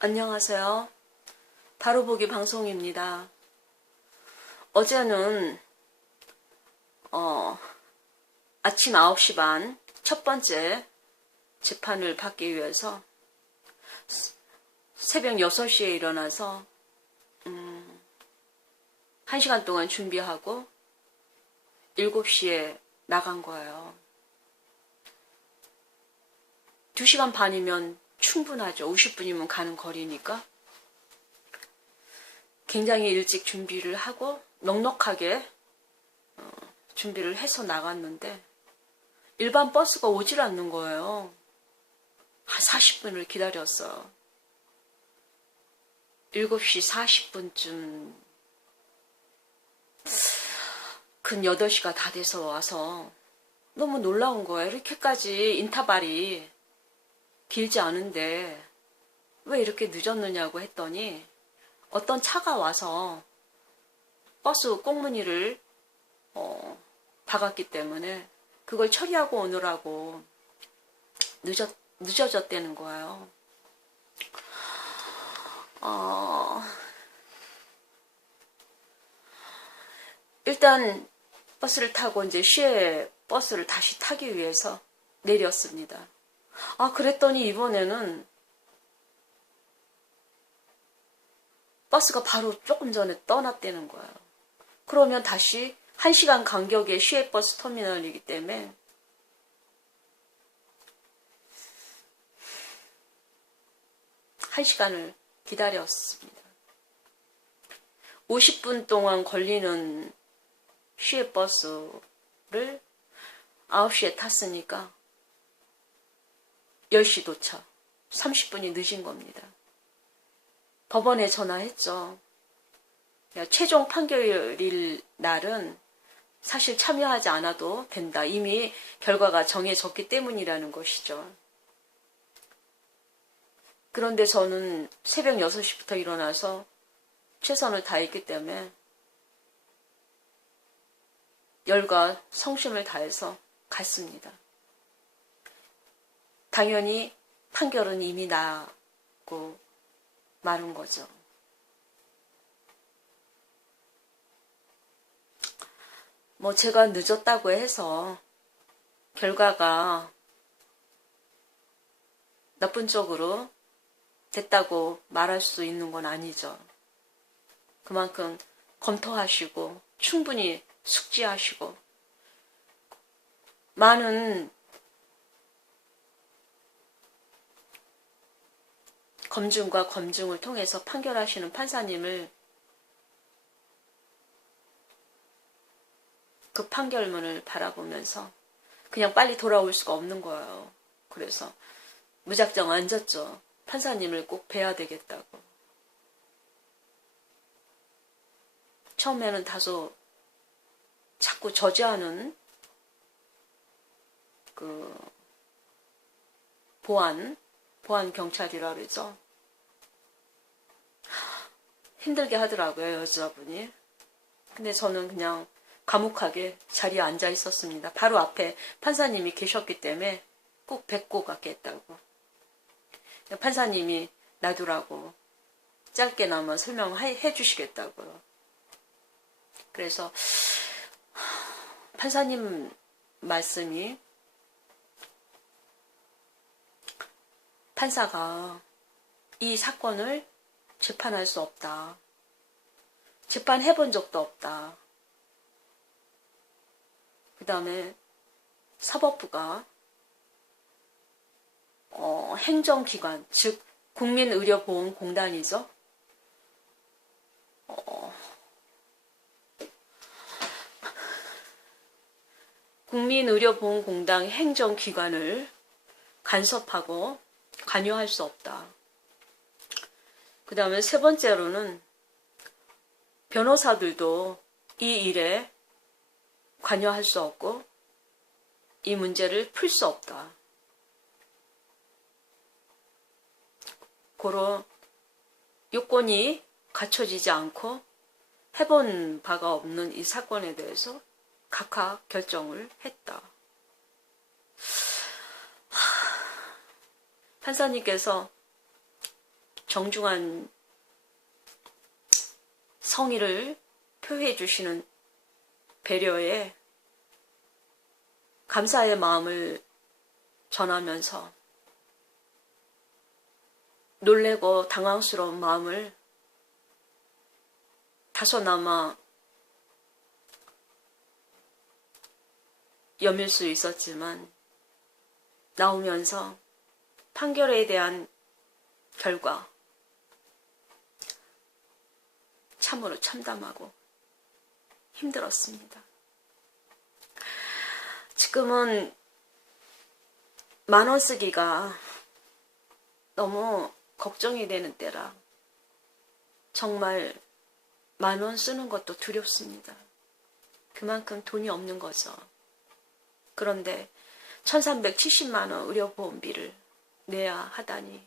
안녕하세요. 바로보기 방송입니다. 어제는 아침 9시 반 첫 번째 재판을 받기 위해서 새벽 6시에 일어나서 1시간 동안 준비하고 7시에 나간 거예요. 2시간 반이면 충분하죠. 50분이면 가는 거리니까. 굉장히 일찍 준비를 하고 넉넉하게 준비를 해서 나갔는데 일반 버스가 오질 않는 거예요. 한 40분을 기다렸어요. 7시 40분쯤 근 8시가 다 돼서 와서 너무 놀라운 거예요. 이렇게까지 인터벌이 길지 않은데 왜 이렇게 늦었느냐고 했더니 어떤 차가 와서 버스 꽁무니를 박았기 때문에 그걸 처리하고 오느라고 늦어졌다는 거예요. 일단 버스를 타고 이제 시외 버스를 다시 타기 위해서 내렸습니다. 그랬더니 이번에는 버스가 바로 조금 전에 떠났다는 거예요. 그러면 다시 1시간 간격의 시외버스 터미널이기 때문에 한 시간을 기다렸습니다. 50분 동안 걸리는 시외버스를 9시에 탔으니까 10시 도착. 30분이 늦은 겁니다. 법원에 전화했죠. 최종 판결일 날은 사실 참여하지 않아도 된다. 이미 결과가 정해졌기 때문이라는 것이죠. 그런데 저는 새벽 6시부터 일어나서 최선을 다했기 때문에 열과 성심을 다해서 갔습니다. 당연히 판결은 이미 나고 마는 거죠. 제가 늦었다고 해서 결과가 나쁜 쪽으로 됐다고 말할 수 있는 건 아니죠. 그만큼 검토하시고 충분히 숙지하시고 많은 검증과 검증을 통해서 판결하시는 판사님을 그 판결문을 바라보면서 그냥 빨리 돌아올 수가 없는 거예요. 그래서 무작정 앉았죠. 판사님을 꼭 뵈야 되겠다고. 처음에는 다소 자꾸 저지하는 그 보안 경찰이라 그러죠. 힘들게 하더라고요, 여자분이. 근데 저는 그냥 과묵하게 자리에 앉아 있었습니다. 바로 앞에 판사님이 계셨기 때문에 꼭 뵙고 가겠다고. 판사님이 놔두라고 짧게나마 설명해 주시겠다고요. 그래서 판사님 말씀이 판사가 이 사건을 재판할 수 없다. 재판해본 적도 없다. 그 다음에 사법부가 행정기관, 즉 국민의료보험공단이죠. 국민의료보험공단 행정기관을 간섭하고 관여할 수 없다. 그 다음에 세 번째로는 변호사들도 이 일에 관여할 수 없고 이 문제를 풀 수 없다. 고로 요건이 갖춰지지 않고 해본 바가 없는 이 사건에 대해서 각하 결정을 했다. 판사님께서 정중한 성의를 표해 주시는 배려에 감사의 마음을 전하면서 놀래고 당황스러운 마음을 다소나마 여밀 수 있었지만 나오면서 판결에 대한 결과 참으로 참담하고 힘들었습니다. 지금은 10,000원 쓰기가 너무 걱정이 되는 때라 정말 10,000원 쓰는 것도 두렵습니다. 그만큼 돈이 없는 거죠. 그런데 1,370만 원 의료보험비를 내야 하다니.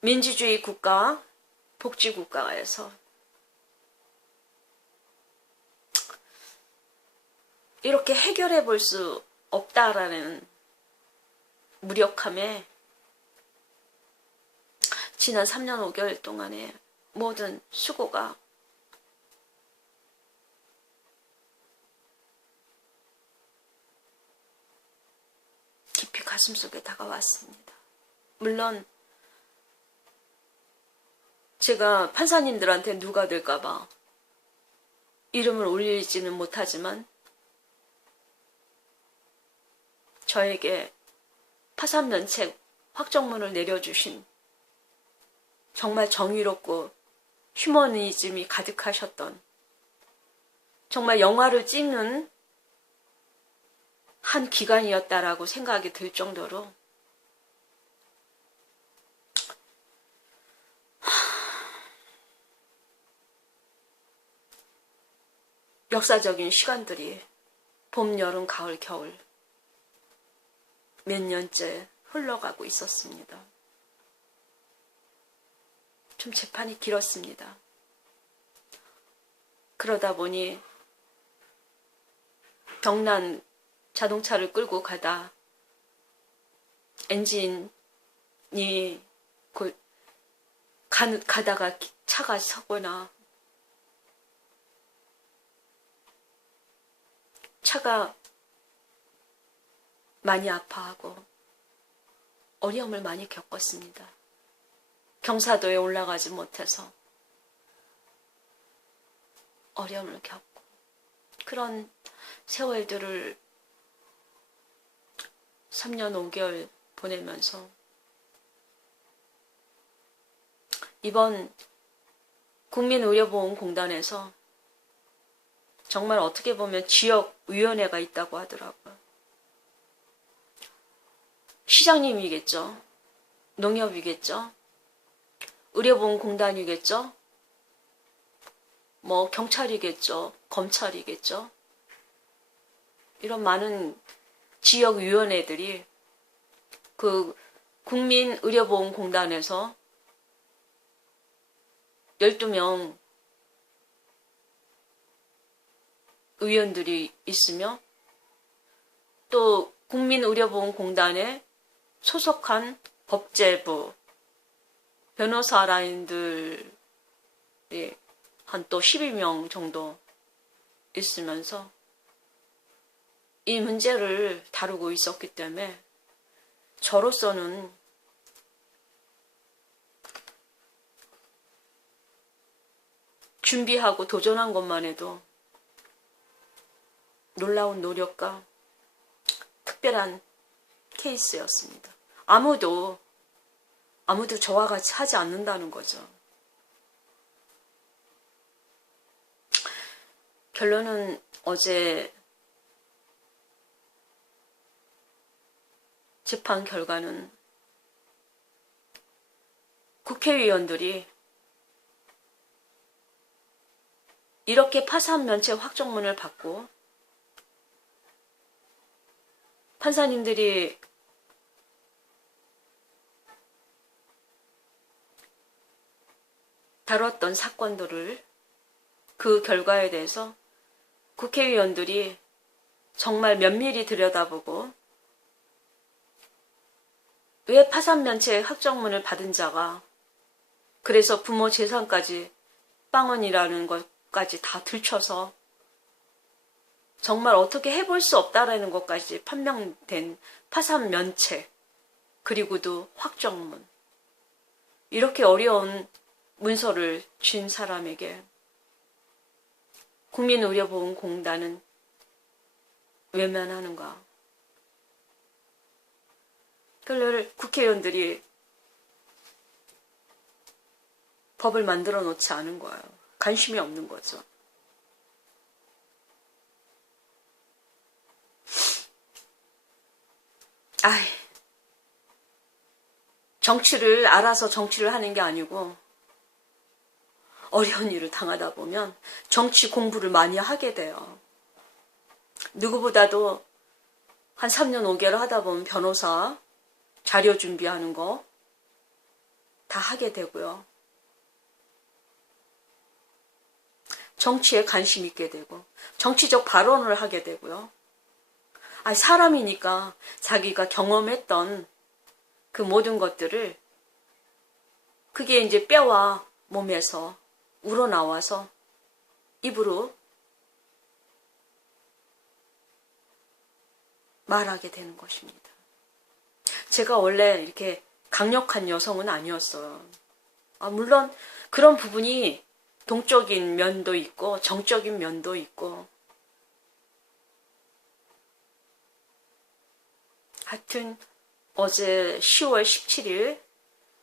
민주주의 국가, 복지국가에서 이렇게 해결해 볼 수 없다라는 무력함에 지난 3년 5개월 동안의 모든 수고가 깊이 가슴속에 다가왔습니다. 물론 제가 판사님들한테 누가 될까봐 이름을 올리지는 못하지만 저에게 파산면책 확정문을 내려주신 정말 정의롭고 휴머니즘이 가득하셨던 정말 영화를 찍는 한 기간이었다라고 생각이 들 정도로 역사적인 시간들이 봄, 여름, 가을, 겨울 몇 년째 흘러가고 있었습니다. 좀 재판이 길었습니다. 그러다 보니 경란 자동차를 끌고 가다 엔진이 가다가 차가 서거나 차가 많이 아파하고 어려움을 많이 겪었습니다. 경사도에 올라가지 못해서 어려움을 겪고 그런 세월들을 3년 5개월 보내면서 이번 국민의료보험공단에서 정말 어떻게 보면 지역위원회가 있다고 하더라고요. 시장님이겠죠. 농협이겠죠. 의료보험공단이겠죠. 뭐 경찰이겠죠. 검찰이겠죠. 이런 많은 지역위원회들이 그 국민의료보험공단에서 12명 의원들이 있으며 또 국민의료보험공단에 소속한 법제부 변호사 라인들이 한 또 12명 정도 있으면서 이 문제를 다루고 있었기 때문에 저로서는 준비하고 도전한 것만 해도 놀라운 노력과 특별한 케이스였습니다. 아무도 저와 같이 하지 않는다는 거죠. 결론은 어제 재판 결과는 국회의원들이 이렇게 파산면책 확정문을 받고 판사님들이 다뤘던 사건들을 그 결과에 대해서 국회의원들이 정말 면밀히 들여다보고 왜 파산면책 확정문을 받은 자가 그래서 부모 재산까지 빵원이라는 것까지 다 들춰서 정말 어떻게 해볼 수 없다라는 것까지 판명된 파산면책 그리고도 확정문 이렇게 어려운 문서를 쥔 사람에게 국민의료보험공단은 외면하는가? 그걸 국회의원들이 법을 만들어 놓지 않은 거예요. 관심이 없는 거죠. 정치를 알아서 정치를 하는 게 아니고 어려운 일을 당하다 보면 정치 공부를 많이 하게 돼요. 누구보다도 한 3년 5개월 하다 보면 변호사 자료 준비하는 거 다 하게 되고요. 정치에 관심 있게 되고 정치적 발언을 하게 되고요. 사람이니까 자기가 경험했던 그 모든 것들을 그게 이제 뼈와 몸에서 우러나와서 입으로 말하게 되는 것입니다. 제가 원래 이렇게 강력한 여성은 아니었어요. 물론 그런 부분이 동적인 면도 있고 정적인 면도 있고 하여튼 어제 10월 17일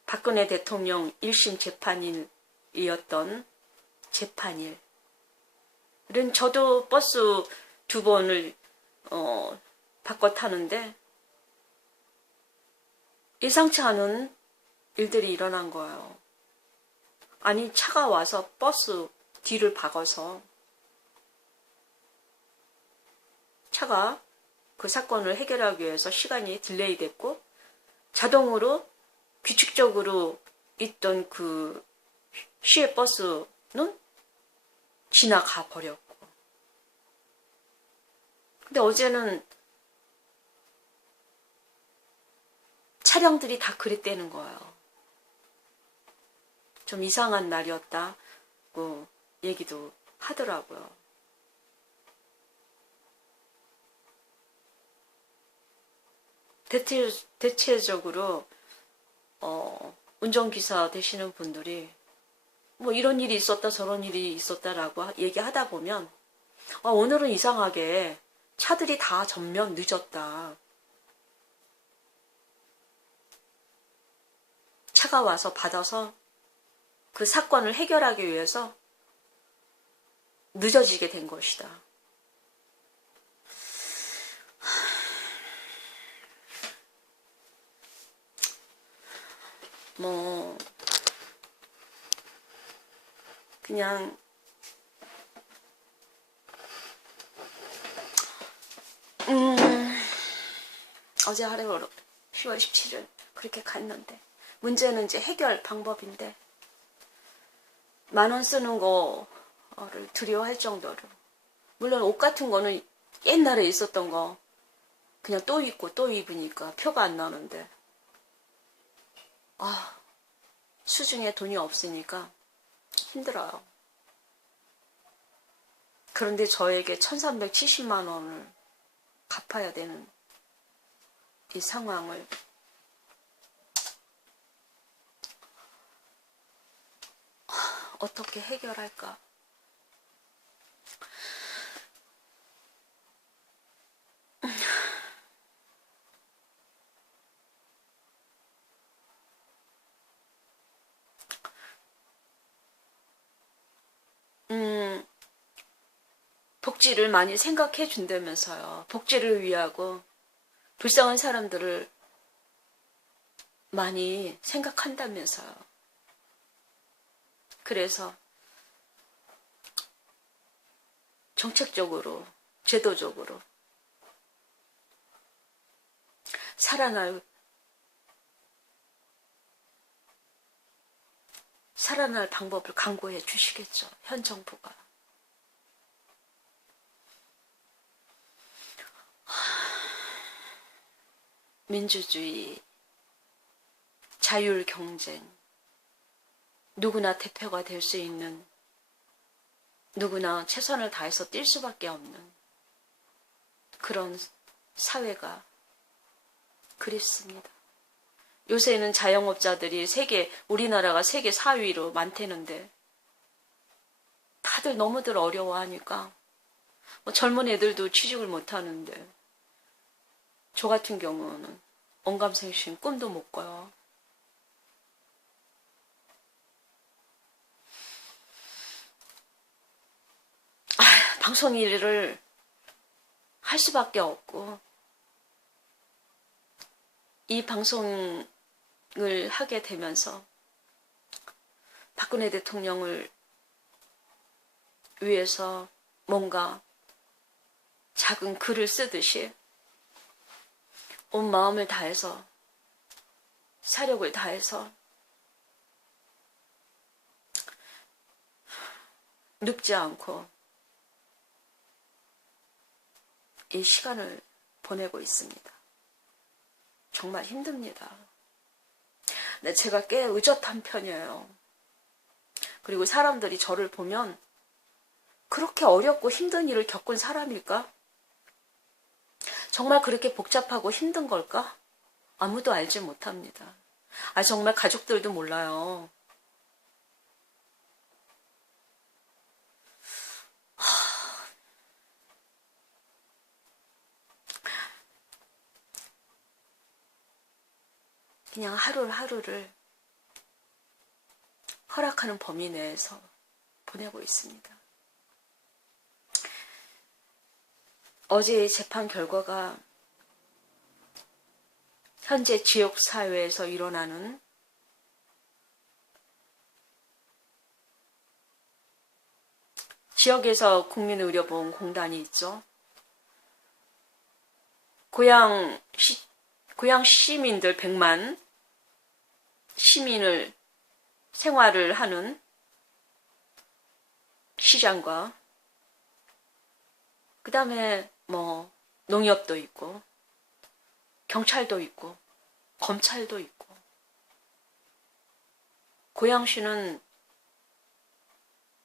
박근혜 대통령 1심 재판일이었던 재판일은 저도 버스 2번을 바꿔 타는데 예상치 않은 일들이 일어난 거예요. 차가 와서 버스 뒤를 박아서 차가 그 사건을 해결하기 위해서 시간이 딜레이 됐고 자동으로 규칙적으로 있던 그 시외버스는 지나가 버렸고 근데 어제는 차량들이 다 그랬다는 거예요. 좀 이상한 날이었다고 얘기도 하더라고요. 대체적으로 운전기사 되시는 분들이 뭐 이런 일이 있었다 저런 일이 있었다라고 얘기하다 보면 오늘은 이상하게 차들이 다 전면 늦었다. 차가 와서 받아서 그 사건을 해결하기 위해서 늦어지게 된 것이다. 그냥 어제 하루 10월 17일 그렇게 갔는데 문제는 이제 해결 방법인데 10,000원 쓰는 거를 두려워할 정도로 물론 옷 같은 거는 옛날에 있었던 거 그냥 또 입고 또 입으니까 표가 안 나는데 수중에 돈이 없으니까 힘들어요. 그런데 저에게 1,370만 원을 갚아야 되는 이 상황을 어떻게 해결할까? 복지를 많이 생각해 준다면서요. 복지를 위하고 불쌍한 사람들을 많이 생각한다면서요. 그래서 정책적으로, 제도적으로 살아날 방법을 강구해 주시겠죠. 현 정부가. 민주주의, 자율 경쟁, 누구나 대표가 될 수 있는, 누구나 최선을 다해서 뛸 수밖에 없는 그런 사회가 그립습니다. 요새는 자영업자들이 우리나라가 세계 4위로 많대는데 다들 너무들 어려워하니까 젊은 애들도 취직을 못하는데 저 같은 경우는 언감생심 꿈도 못 꿔요. 방송 일을 할 수밖에 없고 이 방송을 하게 되면서 박근혜 대통령을 위해서 뭔가 작은 글을 쓰듯이 온 마음을 다해서 사력을 다해서 늙지 않고 이 시간을 보내고 있습니다. 정말 힘듭니다. 근데 제가 꽤 의젓한 편이에요. 그리고 사람들이 저를 보면 그렇게 어렵고 힘든 일을 겪은 사람일까? 정말 그렇게 복잡하고 힘든 걸까? 아무도 알지 못합니다. 정말 가족들도 몰라요. 그냥 하루하루를 허락하는 범위 내에서 보내고 있습니다. 어제의 재판 결과가 현재 지역사회에서 일어나는 지역에서 국민의료보험공단이 있죠. 고향 시민들 100만 시민을 생활을 하는 시장과 그 다음에 농협도 있고 경찰도 있고 검찰도 있고 고양시는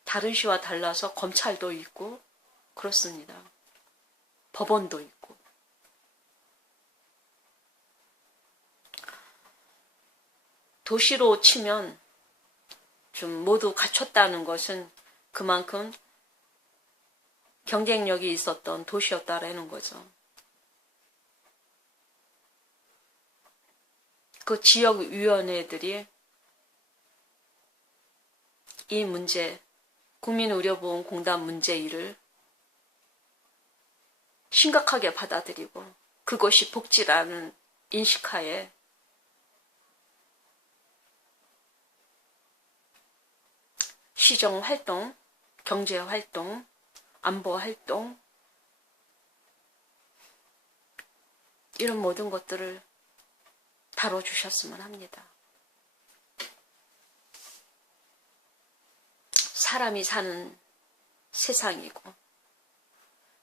다른 시와 달라서 검찰도 있고 그렇습니다. 법원도 있고 도시로 치면 좀 모두 갖췄다는 것은 그만큼 경쟁력이 있었던 도시였다라는 거죠. 그 지역위원회들이 이 문제, 국민의료보험공단 문제를 심각하게 받아들이고 그것이 복지라는 인식하에 시정활동, 경제활동, 안보활동 이런 모든 것들을 다뤄주셨으면 합니다. 사람이 사는 세상이고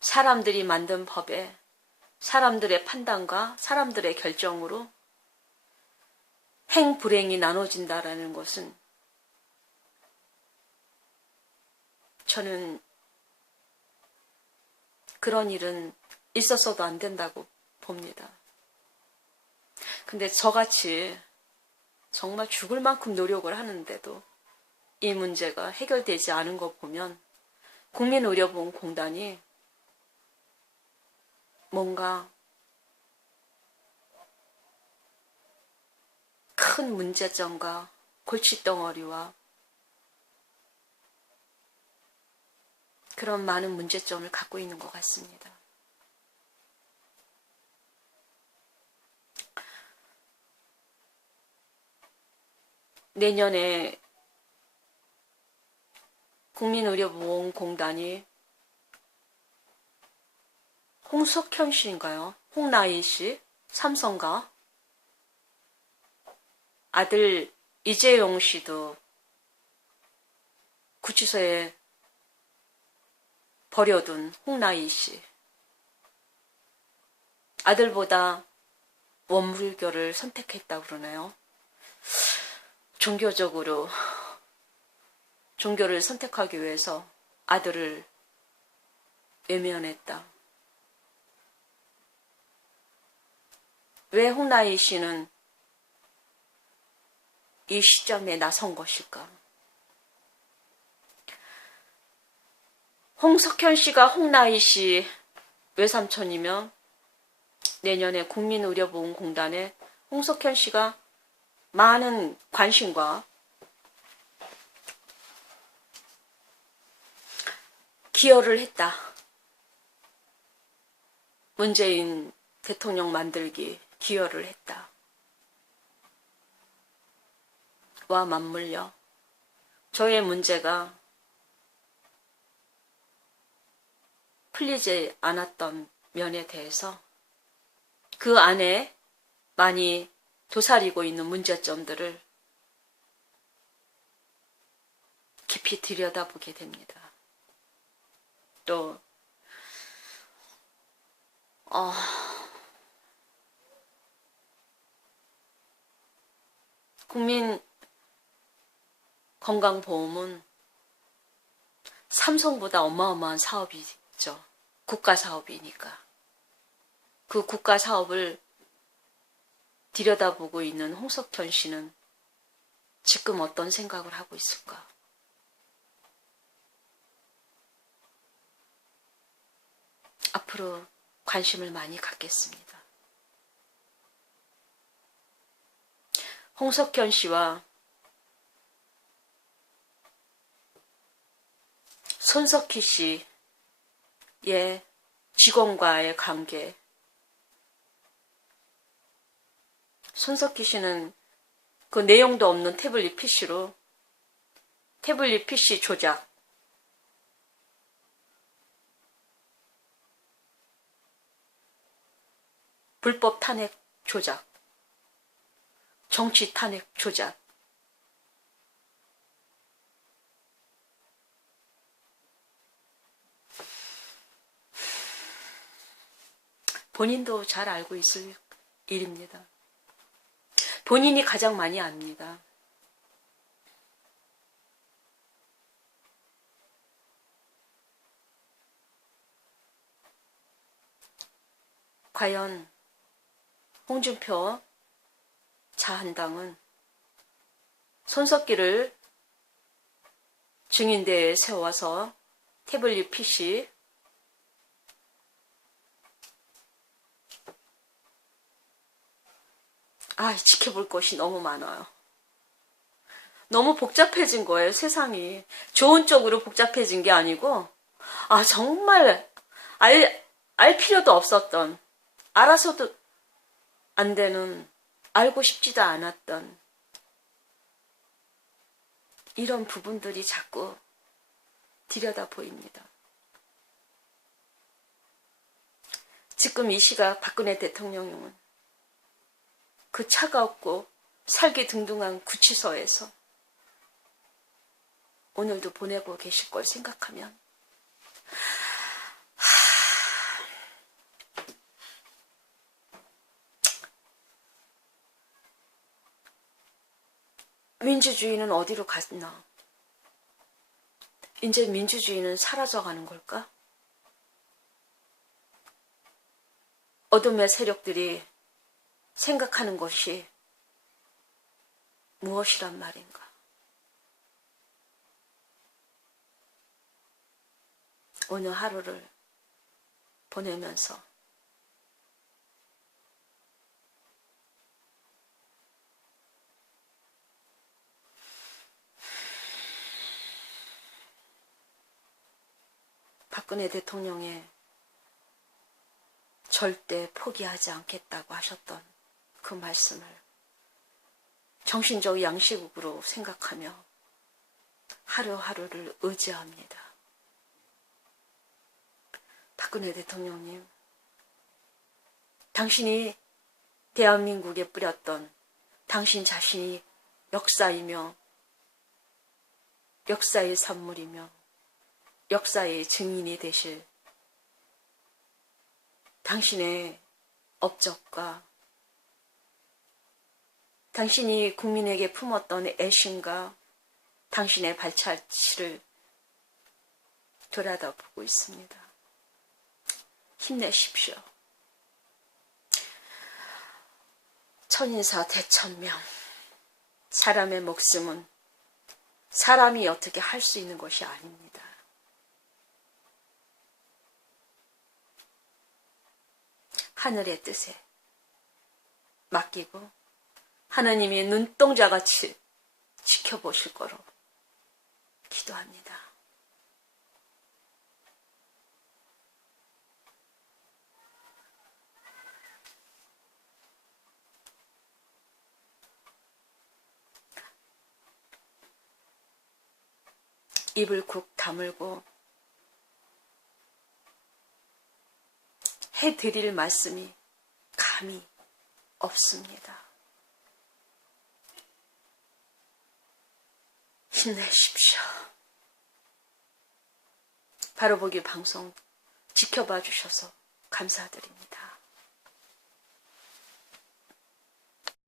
사람들이 만든 법에 사람들의 판단과 사람들의 결정으로 행불행이 나눠진다라는 것은 저는 그런 일은 있었어도 안 된다고 봅니다. 근데 저같이 정말 죽을 만큼 노력을 하는데도 이 문제가 해결되지 않은 거 보면 국민의료보험공단이 뭔가 큰 문제점과 골칫덩어리와 그런 많은 문제점을 갖고 있는 것 같습니다. 내년에 국민의료보험공단이 홍석현 씨인가요? 홍나희 씨, 삼성가 아들 이재용 씨도 구치소에 버려둔 홍나희 씨. 아들보다 원불교를 선택했다고 그러네요. 종교를 선택하기 위해서 아들을 외면했다. 왜 홍나희 씨는 이 시점에 나선 것일까? 홍석현 씨가 홍나희 씨 외삼촌이며 내년에 국민의료보험공단에 홍석현 씨가 많은 관심과 기여를 했다. 문재인 대통령 만들기 기여를 했다. 와 맞물려 저의 문제가 풀리지 않았던 면에 대해서 그 안에 많이 도사리고 있는 문제점들을 깊이 들여다보게 됩니다. 또 국민건강보험은 삼성보다 어마어마한 사업이죠. 국가사업이니까. 그 국가사업을 들여다보고 있는 홍석현 씨는 지금 어떤 생각을 하고 있을까? 앞으로 관심을 많이 갖겠습니다. 홍석현 씨와 손석희 씨의 직원과의 관계. 손석희 씨는 그 내용도 없는 태블릿 PC로 태블릿 PC 조작, 불법 탄핵 조작, 정치 탄핵 조작, 본인도 잘 알고 있을 일입니다. 본인이 가장 많이 압니다. 과연 홍준표 자한당은 손석기를 증인대에 세워서 태블릿 PC 지켜볼 것이 너무 많아요. 너무 복잡해진 거예요, 세상이. 좋은 쪽으로 복잡해진 게 아니고 정말 알 필요도 없었던, 알아서도 안 되는, 알고 싶지도 않았던 이런 부분들이 자꾸 들여다 보입니다. 지금 이 시각 박근혜 대통령은 그 차가웠고 살기등등한 구치소에서 오늘도 보내고 계실 걸 생각하면 민주주의는 어디로 갔나? 이제 민주주의는 사라져가는 걸까? 어둠의 세력들이 생각하는 것이 무엇이란 말인가? 오늘 하루를 보내면서 박근혜 대통령의 절대 포기하지 않겠다고 하셨던 그 말씀을 정신적 양식으로 생각하며 하루하루를 의지합니다. 박근혜 대통령님, 당신이 대한민국에 뿌렸던 당신 자신이 역사이며 역사의 산물이며 역사의 증인이 되실 당신의 업적과 당신이 국민에게 품었던 애심과 당신의 발자취를 돌아다보고 있습니다. 힘내십시오. 천인사 대천명. 사람의 목숨은 사람이 어떻게 할 수 있는 것이 아닙니다. 하늘의 뜻에 맡기고 하나님이 눈동자같이 지켜보실 거로 기도합니다. 입을 쿡 다물고 해드릴 말씀이 감이 없습니다. 힘내십시오. 바로보기 방송 지켜봐 주셔서 감사드립니다.